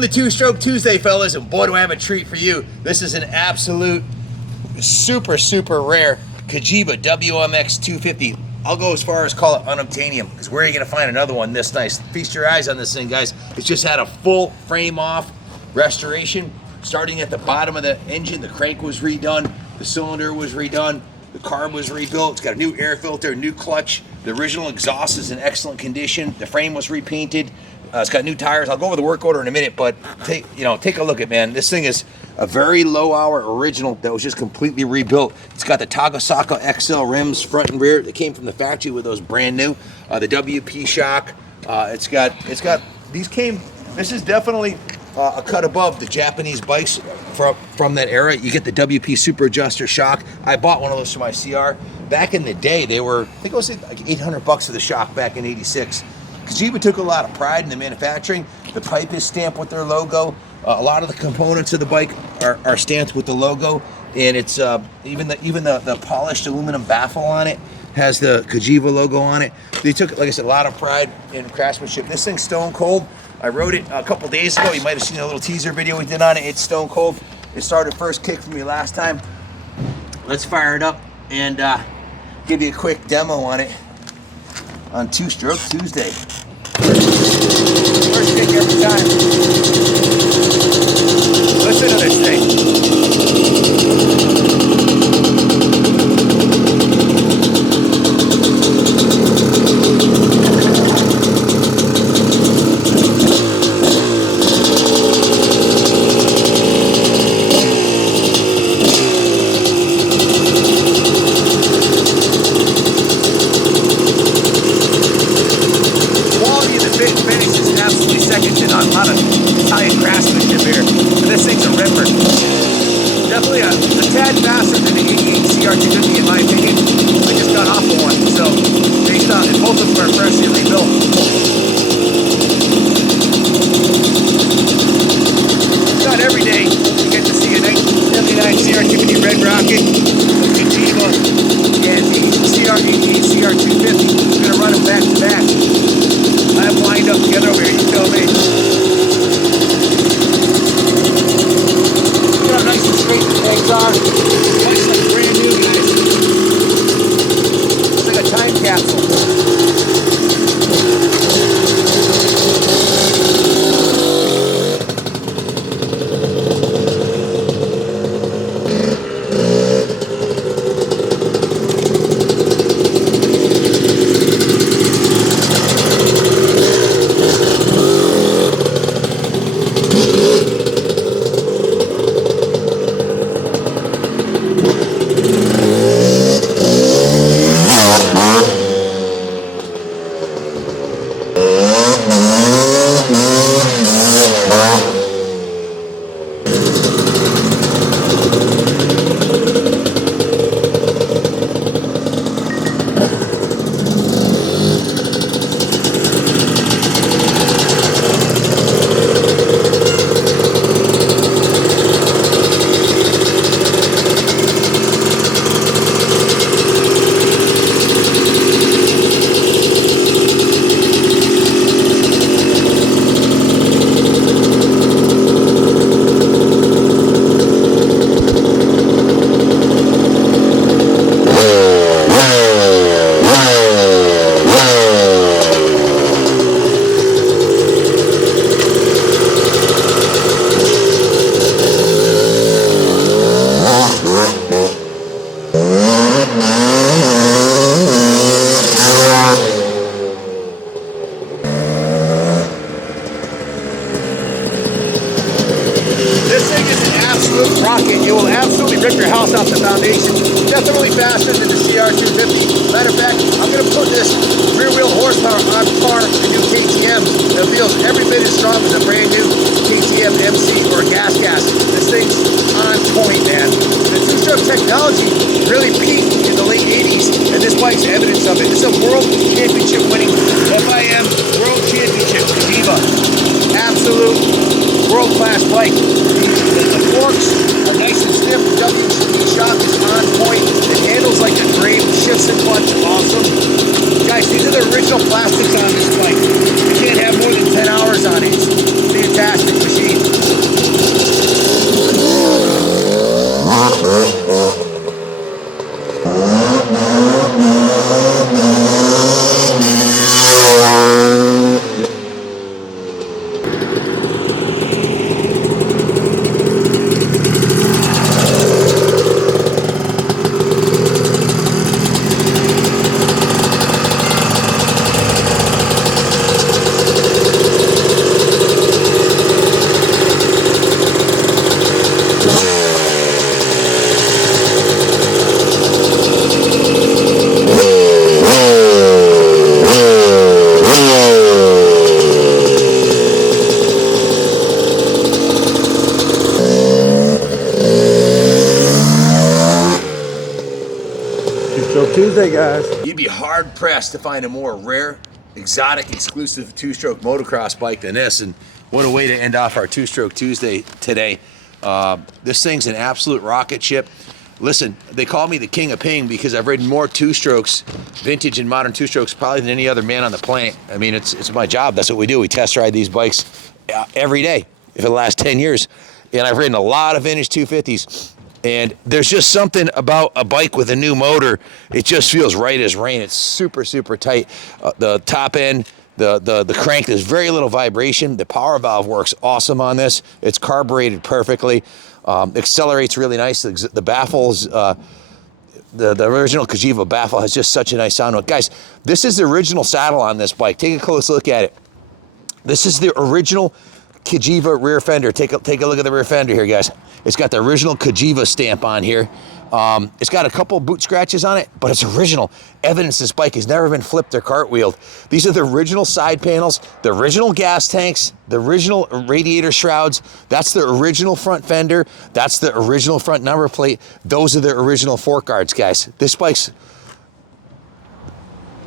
Welcome to Two-Stroke Tuesday, fellas, and boy, do I have a treat for you. This is an absolute super rare Cagiva WMX 250. I'll go as far as call it unobtainium, because where are you going to find another one this nice? Feast your eyes on this thing, guys. It's just had a full frame-off restoration, starting at the bottom of the engine. The crank was redone, the cylinder was redone, the carb was rebuilt. It's got a new air filter, new clutch. The original exhaust is in excellent condition. The frame was repainted. It's got new tires. I'll go over the work order in a minute, but take a look at, man. This thing is a very low-hour original that was just completely rebuilt. It's got the Tagasaka XL rims front and rear that came from the factory with those brand new. The WP shock. This is definitely a cut above the Japanese bikes from that era. You get the WP Super Adjuster shock. I bought one of those for my CR. Back in the day, they were, I think it was like $800 for the shock back in '86. Cagiva took a lot of pride in the manufacturing. The pipe is stamped with their logo. A lot of the components of the bike are stamped with the logo, and it's even the polished aluminum baffle on it has the Cagiva logo on it. They took, like I said, a lot of pride in craftsmanship. This thing's stone cold. I rode it a couple days ago. You might have seen a little teaser video we did on it. It's stone cold. It started first kick for me last time. Let's fire it up and give you a quick demo on it on Two-Stroke Tuesday. First kick every time. Listen to this thing. Definitely a tad faster than the 88 CR250 in my opinion. I just got off of one, so based on, and both of them are freshly rebuilt. Not every day you get to see a 1979 CR250 Red Rocket, Cagiva, and the CR88 CR250. I'm going to run them back to back. I have them lined up together over here, you tell me. Nice and straight the things are. Looks like brand new, guys. Looks like a time capsule. Rocket. It will absolutely rip your house off the foundation. Definitely faster than the CR250. Matter of fact, I'm going to put this rear wheel horsepower on par with the new KTM that feels every bit as strong as a brand new KTM MC or gas. This thing's on point, man. The two-stroke technology really peaked in the late 80s, and this bike's evidence of it. This is a world championship winning FIM World Championship Cagiva. Absolute world-class bike. The forks are nice and stiff. The WP shock is on point. It handles like a dream. Shifts and clutch, awesome. Guys, these are the original plastics on this bike. You can't have more than 10 hours on it. It's a fantastic machine. Tuesday, guys. You'd be hard pressed to find a more rare, exotic, exclusive two-stroke motocross bike than this. And what a way to end off our Two-Stroke Tuesday today. This thing's an absolute rocket ship. Listen, they call me the king of ping because I've ridden more two-strokes, vintage and modern two-strokes, probably than any other man on the planet. I mean, it's my job. That's what we do. We test ride these bikes every day for the last 10 years. And I've ridden a lot of vintage 250s. And there's just something about a bike with a new motor. It just feels right as rain. It's super, super tight. The top end, the crank, there's very little vibration. The power valve works awesome on this. It's carbureted perfectly. Accelerates really nice. The baffles, the original Cagiva baffle has just such a nice sound. Guys, this is the original saddle on this bike. Take a close look at it. This is the original Cagiva rear fender. Take a look at the rear fender here, guys. It's got the original Cagiva stamp on here. It's got a couple boot scratches on it, but it's original. Evidence this bike has never been flipped or cartwheeled. These are the original side panels, the original gas tanks, the original radiator shrouds. That's the original front fender. That's the original front number plate. Those are the original fork guards, guys. This bike's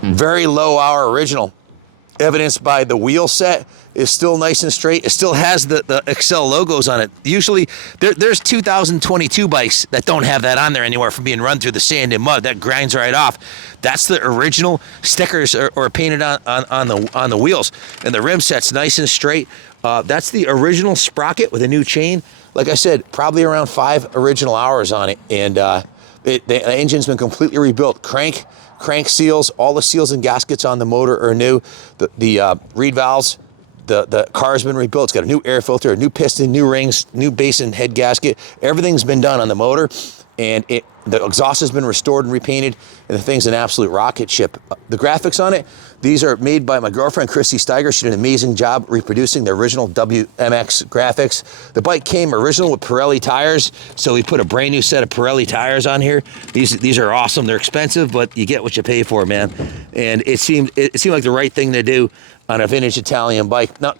very low hour original. Evidenced by the wheel set is still nice and straight. It still has the Excel logos on it. Usually there's 2022 bikes that don't have that on there anymore from being run through the sand and mud. That grinds right off. That's the original stickers or painted on the wheels. And the rim set's nice and straight. That's the original sprocket with a new chain. Like I said, probably around 5 original hours on it. And the engine's been completely rebuilt. Crank seals, all the seals and gaskets on the motor are new. The reed valves, the car's been rebuilt. It's got a new air filter, a new piston, new rings, new base and head gasket. Everything's been done on the motor, and the exhaust has been restored and repainted, and the thing's an absolute rocket ship. The graphics on it, these are made by my girlfriend, Christy Steiger. She did an amazing job reproducing the original WMX graphics. The bike came original with Pirelli tires, so we put a brand new set of Pirelli tires on here. These are awesome. They're expensive, but you get what you pay for, man. And it seemed like the right thing to do on a vintage Italian bike. Now,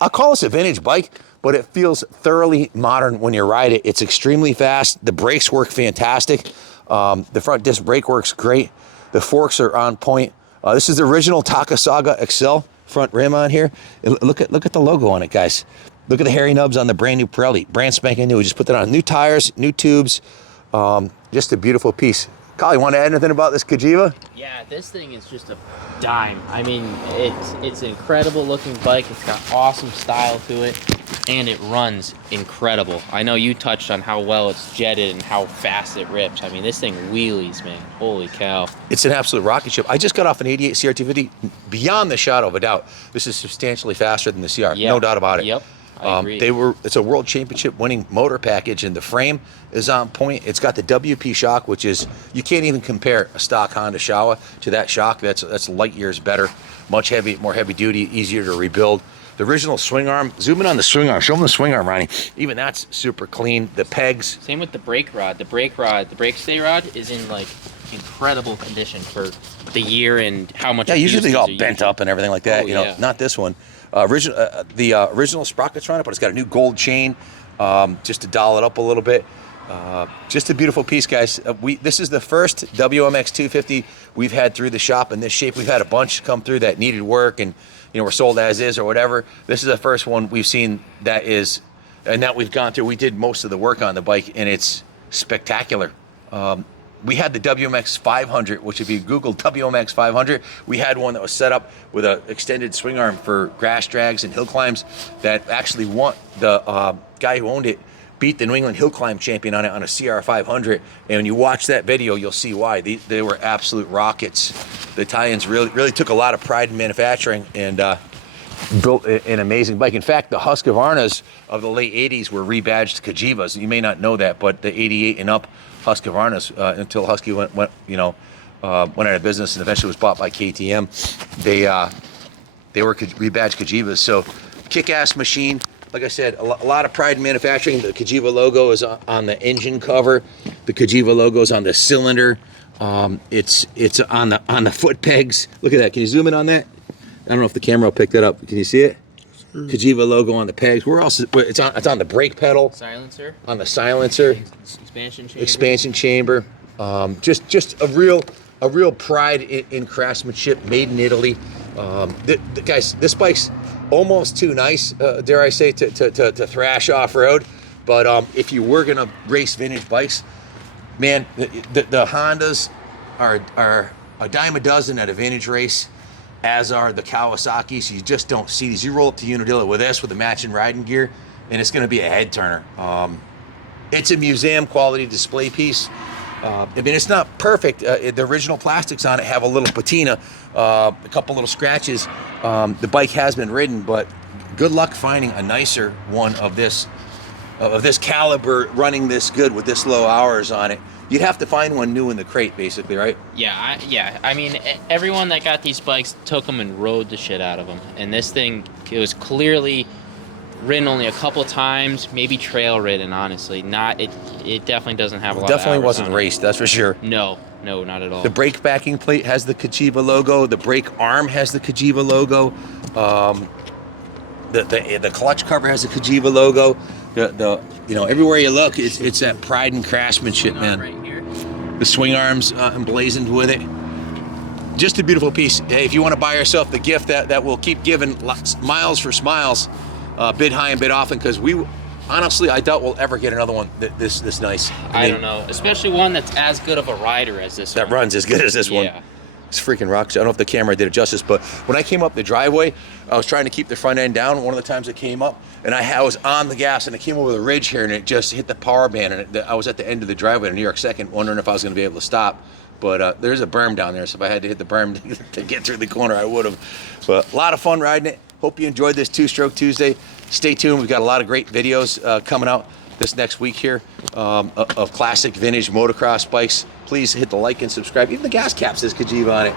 I'll call this a vintage bike, but it feels thoroughly modern when you ride it. It's extremely fast. The brakes work fantastic. The front disc brake works great. The forks are on point. This is the original Takasaga Excel front rim on here. Look at the logo on it, guys. Look at the hairy nubs on the brand new Pirelli. Brand spanking new. We just put that on. New tires, new tubes. Just a beautiful piece. Kyle, you want to add anything about this Cagiva? Yeah, this thing is just a dime. I mean, it's an incredible looking bike. It's got awesome style to it, and it runs incredible. I know you touched on how well it's jetted and how fast it rips. I mean, this thing wheelies, man. Holy cow. It's an absolute rocket ship. I just got off an 88 CR250. Beyond the shadow of a doubt, this is substantially faster than the CR. Yep. No doubt about it. Yep. I agree. It's a world championship winning motor package, and the frame is on point. It's got the WP shock, which is, you can't even compare a stock Honda Showa to that shock. That's light years better, much more heavy duty, easier to rebuild. The original swing arm, zoom in on the swing arm, show them the swing arm, Ronnie. Even that's super clean. The pegs. Same with the brake rod. The brake stay rod is in like incredible condition for the year and how much. Yeah, usually they all bent up and everything like that. Yeah. Not this one. The original sprockets on it, but it's got a new gold chain, just to doll it up a little bit. Just a beautiful piece, guys. This is the first WMX 250 we've had through the shop in this shape. We've had a bunch come through that needed work and were sold as is or whatever. This is the first one we've seen that is, and that we've gone through. We did most of the work on the bike, and it's spectacular. We had the WMX 500, which if you Google WMX 500, we had one that was set up with an extended swing arm for grass drags and hill climbs that actually won. The guy who owned it beat the New England Hill Climb champion on it on a CR 500. And when you watch that video, you'll see why. They were absolute rockets. The Italians really took a lot of pride in manufacturing and built an amazing bike. In fact, the Husqvarnas of the late 80s were rebadged Cagivas. You may not know that, but the 88 and up Husqvarnas, until Husky went out of business and eventually was bought by KTM, they were rebadged Cagivas. So kick-ass machine. Like I said, a lot of pride in manufacturing. The Cagiva logo is on the engine cover. The Cagiva logo is on the cylinder. It's on the foot pegs. Look at that. Can you zoom in on that? I don't know if the camera will pick that up. Can you see it? Cagiva logo on the pegs. Where else? It's on the brake pedal. Silencer. On the silencer. Expansion chamber. Expansion chamber. Just a real a real pride in craftsmanship, made in Italy. Guys, this bike's almost too nice, dare I say, to thrash off-road. But if you were gonna race vintage bikes, man, the Hondas are a dime a dozen at a vintage race, as are the Kawasaki's. You just don't see these. You roll up to Unadilla with this, with the matching riding gear, and it's gonna be a head turner. It's a museum quality display piece. I mean, it's not perfect. The original plastics on it have a little patina, a couple little scratches. The bike has been ridden, but good luck finding a nicer one of this caliber running this good with this low hours on it. You'd have to find one new in the crate, basically, right? Yeah. I mean, everyone that got these bikes took them and rode the shit out of them. And this thing, it was clearly ridden only a couple times, maybe trail ridden. Honestly, it definitely doesn't have a lot. Definitely of hours wasn't on raced, that's for sure. No, not at all. The brake backing plate has the Cagiva logo. The brake arm has the Cagiva logo. The clutch cover has the Cagiva logo. Everywhere you look, it's that pride and craftsmanship, man. Right here. The swing arms emblazoned with it. Just a beautiful piece. Hey, if you want to buy yourself the gift that will keep giving miles for smiles, bid high and bid often, because honestly, I doubt we'll ever get another one this nice. I don't know, especially one that's as good of a rider as this one. That runs as good as this one. It's freaking rocks. I don't know if the camera did it justice, but when I came up the driveway, I was trying to keep the front end down. One of the times it came up, and I was on the gas, and it came over the ridge here, and it just hit the power band, and I was at the end of the driveway in New York 2nd, wondering if I was going to be able to stop. But there's a berm down there, so if I had to hit the berm to get through the corner, I would have. But a lot of fun riding it. Hope you enjoyed this Two-Stroke Tuesday. Stay tuned. We've got a lot of great videos coming out this next week here of classic vintage motocross bikes. Please hit the like and subscribe. Even the gas cap says Cagiva on it.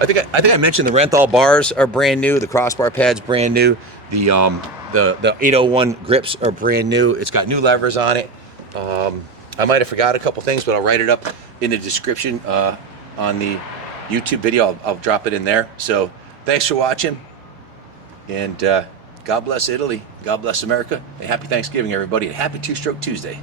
I think I mentioned the Renthal bars are brand new. The crossbar pads brand new. The 801 grips are brand new. It's got new levers on it. I might have forgot a couple things, but I'll write it up in the description on the YouTube video. I'll drop it in there. So thanks for watching, and God bless Italy. God bless America. And happy Thanksgiving, everybody, and happy Two-Stroke Tuesday.